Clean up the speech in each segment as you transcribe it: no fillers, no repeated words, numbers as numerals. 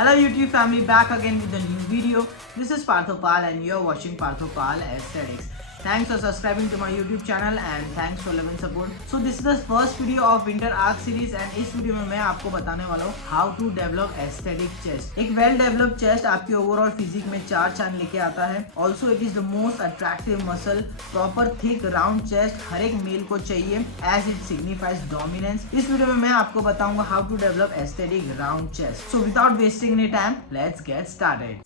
Hello YouTube family, back again with a new video. This is Parthopal and you are watching Parthopal Aesthetics. Thanks for subscribing to my YouTube channel and thanks for loving support. So this is the first video of Winter Arc series and इस video में मैं आपको बताने वाला हूँ how to develop aesthetic chest. एक well developed chest आपके overall physique में चार चांद लेके आता है. Also it is the most attractive muscle. Proper thick round chest हर एक मेल को चाहिए as it signifies dominance. इस वीडियो में मैं आपको बताऊंगा how to develop aesthetic round chest. So without wasting any time, let's get started.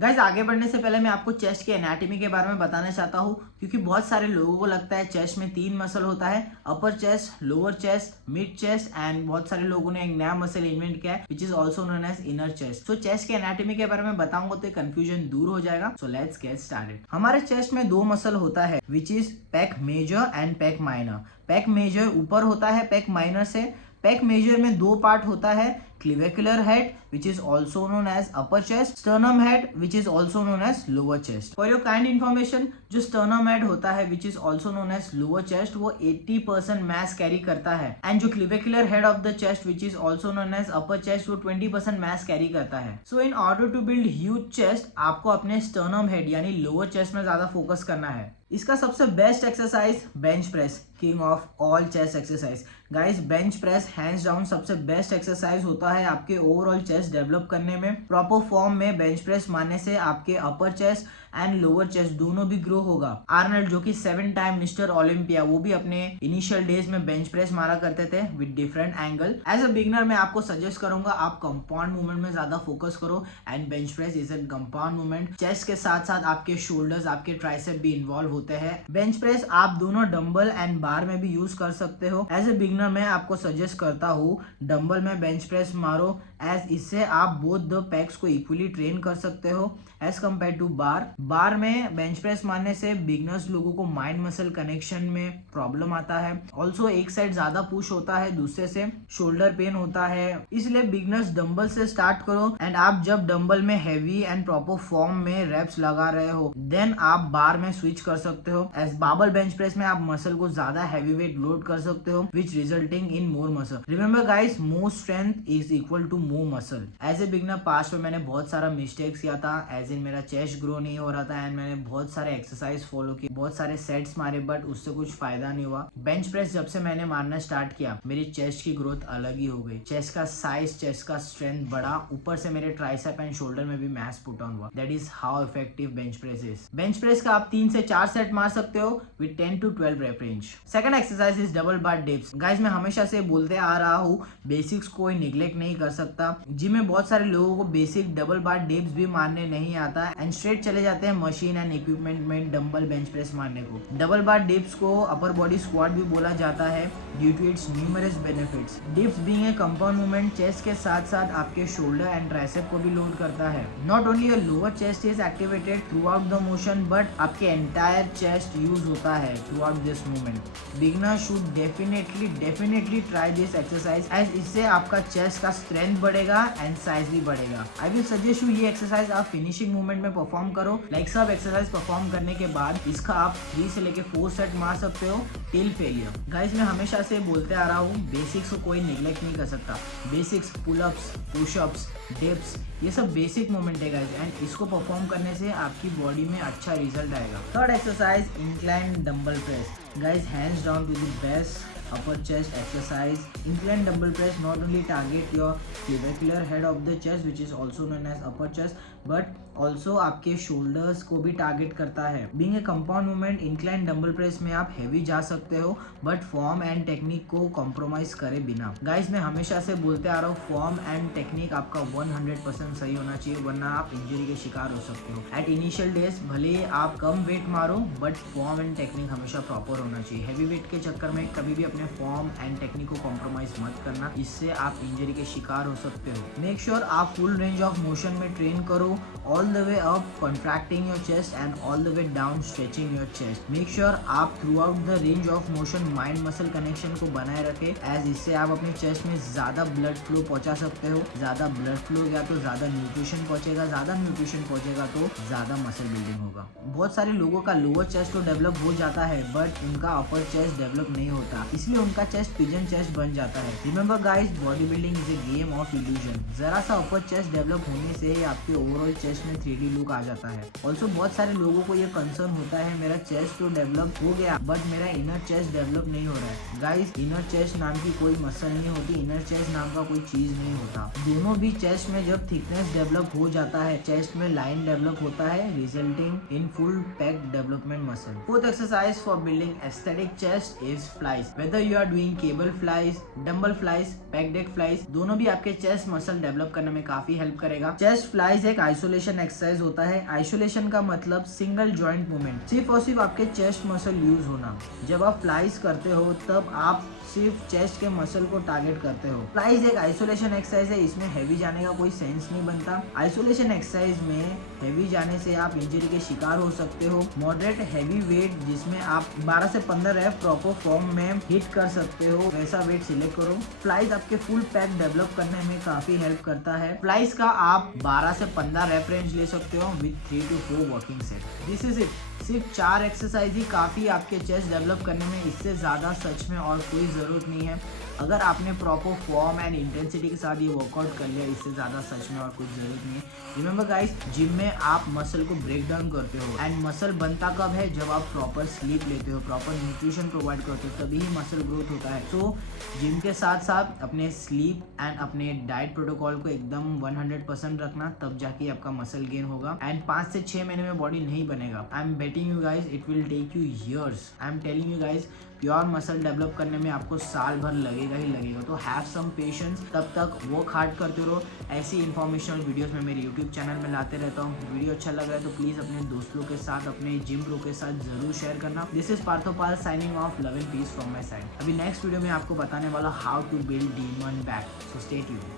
Guys आगे बढ़ने से पहले मैं आपको चेस्ट के एनाटॉमी के बारे में बताना चाहता हूँ क्योंकि बहुत सारे लोगों को लगता है चेस्ट में तीन मसल होता है, अपर chest, lower chest, mid chest and बहुत सारे लोगों ने एक नया मसल इन्वेंट किया है which is also known as inner chest. तो चेस्ट के एनाटॉमी के बारे में बताऊंगा तो कंफ्यूजन दूर हो जाएगा. So let's get started. हमारे चेस्ट में दो मसल होता है which is pec major and pec minor. Pec major ऊपर होता है पेक माइनर से. पेक मेजर में दो पार्ट होता है, clavicular head which is also known as upper chest, sternum head which is also known as lower chest. For your kind information, जो sternum head होता है which is also known as lower chest वो 80% mass carry करता है and जो clavicular head of the chest which is also known as upper chest वो 20% mass carry करता है. So in order to build huge chest आपको अपने sternum head यानी lower chest में ज्यादा फोकस करना है. इसका सबसे best exercise bench press, king of all chest exercise. Guys bench press hands down सबसे बेस्ट एक्सरसाइज होता है आपके ओवरऑल चेस्ट डेवलप करने में. प्रॉपर फॉर्म में बेंच प्रेस मारने से आपके अपर चेस्ट एंड लोअर चेस्ट दोनों भी ग्रो होगा. आर्नल्ड जो कि 7 टाइम मिस्टर ओलंपिया वो भी अपने इनिशियल डेज में बेंच प्रेस मारा करते थे with different angle. As a beginner मैं आपको सजेस्ट करूंगा आप कंपाउंड मूवमेंट में ज्यादा फोकस करो and bench press is an compound movement. Chest के साथ साथ आपके शोल्डर्स, आपके ट्राइसेप भी इन्वॉल्व होते हैं. बेंच प्रेस आप दोनों डंबल एंड बार में भी यूज कर सकते हो. एज ए बिगनर मैं आपको सजेस्ट करता हूँ डंबल में बेंच प्रेस मारो एज इससे आप बोथ द पैक्स को इक्वली ट्रेन कर सकते हो एज कम्पेयर टू बार. बार में बेंच प्रेस मारने से बिगनर्स लोगों को माइंड मसल कनेक्शन में प्रॉब्लम आता है. ऑल्सो एक साइड ज्यादा पुश होता है, दूसरे से शोल्डर पेन होता है. इसलिए बिगनर्स डंबल से स्टार्ट करो एंड आप जब डंबल में हैवी एंड प्रॉपर फॉर्म में रेप्स लगा रहे हो देन आप बार में स्विच कर सकते हो. एज बार्बल बेंच प्रेस में आप मसल को ज्यादा हैवी वेट लोड कर सकते हो which resulting in more muscle. Remember guys, more strength is equal to more muscle. As a beginner past में मैंने बहुत सारा मिस्टेक्स किया था. एज इन मेरा चेस्ट ग्रो नहीं हो रहा था एंड मैंने बहुत सारे एक्सरसाइज फॉलो किए, बहुत सारे सेट्स मारे बट उससे कुछ फायदा नहीं हुआ. बेंच प्रेस जब से मैंने मारना स्टार्ट किया मेरी चेस्ट की ग्रोथ अलग ही हो गई. चेस्ट का साइज, चेस्ट का स्ट्रेंथ बढ़ा, ऊपर से मेरे ट्राइसेप एंड शोल्डर में भी मैस पुट ऑन हुआ. That is how effective bench press is. Bench press का आप 3 से 4 सेट मार सकते हो with 10 to 12 rape range. Second exercise is double bar dips. Guys मैं हमेशा से बोलते आ रहा हूँ बेसिक्स कोई निग्लेक्ट नहीं कर सकता. जिम में बहुत सारे लोगों को बेसिक डबल बार डिप्स भी मारने नहीं आता एंड स्ट्रेट चले जाते हैं मशीन एंड इक्विपमेंट में डंबल बेंच प्रेस मारने को. डबल बार डिप्स को अपर बॉडी स्क्वाट भी बोला जाता है due to its numerous benefits. Dips being a compound movement chest के साथ साथ आपके शोल्डर एंड ट्राइसेप को भी लोड करता है. Not only your lower chest is activated throughout the motion but आपके एंटायर चेस्ट यूज होता है throughout this movement. Beginner should definitely try this exercise as इससे आपका चेस्ट का स्ट्रेंथ बढ़ेगा एंड साइज भी बढ़ेगा. आई विल सजेस्ट यू ये एक्सरसाइज आप फिनिशिंग मूवमेंट में परफॉर्म करो. लाइक सब एक्सरसाइज परफॉर्म करने के बाद इसका आप 3 से लेके 4 सेट मार सकते हो टिल फेलियर. गाइस मैं हमेशा से बोलते आ रहा हूँ बेसिक्स को कोई निग्लेक्ट नहीं कर सकता. बेसिक्स, पुलअप्स, पुशअप्स, डिप्स ये सब बेसिक मूवमेंट है गाइस एंड इसको परफॉर्म करने से आपकी बॉडी में अच्छा रिजल्ट आएगा. Third exercise incline dumbbell press. Guys hands down to the best upper chest exercise. Incline dumbbell press not only target your clavicular head of the chest which is also known as upper chest but also आपके shoulders को भी target करता है. Being a compound movement, incline dumbbell press में आप heavy जा सकते हो but form and technique को compromise करे बिना. Guys मैं हमेशा से बोलते आ रहा हूँ form and technique आपका 100% सही होना चाहिए वरना आप इंजरी के शिकार हो सकते हो. At initial days भले आप कम वेट मारो but form and technique हमेशा प्रॉपर होना चाहिए. हेवी वेट के चक्कर में कभी भी अपने फॉर्म एंड टेक्निक को कॉम्प्रोमाइज मत करना, इससे आप इंजरी के शिकार हो सकते हो. मेक श्योर आप फुल रेंज ऑफ मोशन में ट्रेन करो हो, all the way up contracting your chest and all the way down stretching your chest. Make sure आप throughout the range of motion mind muscle connection को बनाए रखें, as इससे आप अपने चेस्ट में ज्यादा ब्लड फ्लो पहुंचा सकते हो। ज्यादा ब्लड फ्लो गया तो ज्यादा न्यूट्रिशन पहुंचेगा, ज्यादा न्यूट्रिशन पहुंचेगा तो ज्यादा मसल बिल्डिंग होगा। बहुत सारे लोगों का लोअर चेस्ट तो डेवलप हो जाता है बट उनका अपर चेस्ट डेवलप नहीं होता, इसलिए उनका चेस्ट पिजन चेस्ट बन जाता है। Remember guys, body building is a game of illusion. जरा सा अपर चेस्ट डेवलप होने से ही आपके ओवरऑल चेस्ट में 3D लुक आ जाता है। ऑल्सो बहुत सारे लोगों को ये कंसर्न होता है मेरा चेस्ट तो डेवलप हो गया बट मेरा इनर चेस्ट डेवलप नहीं हो रहा है। गाइस, इनर चेस्ट नाम की कोई मसल नहीं होती, इनर चेस्ट नाम का कोई चीज नहीं होता। दोनों भी चेस्ट में जब थिकनेस डेवलप हो जाता है, चेस्ट में लाइन डेवलप होता है, resulting in full packed development muscle. Fourth exercise for building aesthetic chest is flies. Whether you are doing cable flies, dumbbell flies, pec deck flies, दोनों भी आपके चेस्ट मसल डेवलप करने में काफी help करेगा। Chest flies एक isolation exercise होता है। आइसोलेशन का मतलब सिंगल जॉइंट मूवमेंट, सिर्फ और सिर्फ आपके चेस्ट मसल यूज होना। जब आप फ्लाइज करते हो तब आप सिर्फ चेस्ट के मसल को टारगेट करते हो। फ्लाइज एक आइसोलेशन एक्सरसाइज है, इसमें हैवी जाने का कोई सेंस नहीं बनता। आइसोलेशन एक्सरसाइज में हैवी जाने से आप इंजरी के शिकार हो सकते हो। मॉडरेट हैवी वेट जिसमें आप 12 से 15 रैप प्रॉपर फॉर्म में हिट कर सकते हो, वैसा वेट सिलेक्ट करो। फ्लाइज आपके फुल पैक डेवलप करने में काफी हेल्प करता है। फ्लाइज का आप 12 से 15 रैप रेंज ले सकते हो with 3 to 4 working set. This is it. सिर्फ 4 एक्सरसाइज ही काफ़ी आपके चेस्ट डेवलप करने में, इससे ज़्यादा सच में और कोई ज़रूरत नहीं है। अगर आपने प्रॉपर फॉर्म एंड इंटेंसिटी के साथ ये वर्कआउट कर लिया, इससे ज़्यादा सच में और कुछ ज़रूरत नहीं है। रिमेंबर गाइस, जिम में आप मसल को ब्रेक डाउन करते हो एंड मसल बनता कब है, जब आप प्रॉपर स्लीप लेते हो, प्रॉपर न्यूट्रिशन प्रोवाइड करते हो, तभी ही मसल ग्रोथ होता है। सो जिम के साथ साथ अपने स्लीप एंड अपने डाइट प्रोटोकॉल को एकदम 100% रखना, तब जाके आपका मसल गेन होगा एंड 5 से 6 महीने में बॉडी नहीं बनेगा। I am betting you guys it will take you years. I am telling you guys pure muscle develop करने में आपको साल भर लगेगा ही लगेगा। तो हैव सम पेशेंस, तब तक वर्क हार्ड करते रहो। ऐसी इन्फॉर्मेशनल वीडियोस मैं मेरे यूट्यूब चैनल में लाते रहता हूँ। वीडियो अच्छा लग रहा है तो प्लीज़ अपने दोस्तों के साथ, अपने जिम प्रो के साथ जरूर शेयर करना। This is Parthopal signing off, love and peace from my side. अभी नेक्स्ट वीडियो में आपको बताने वाला how to build demon back, so stay tuned.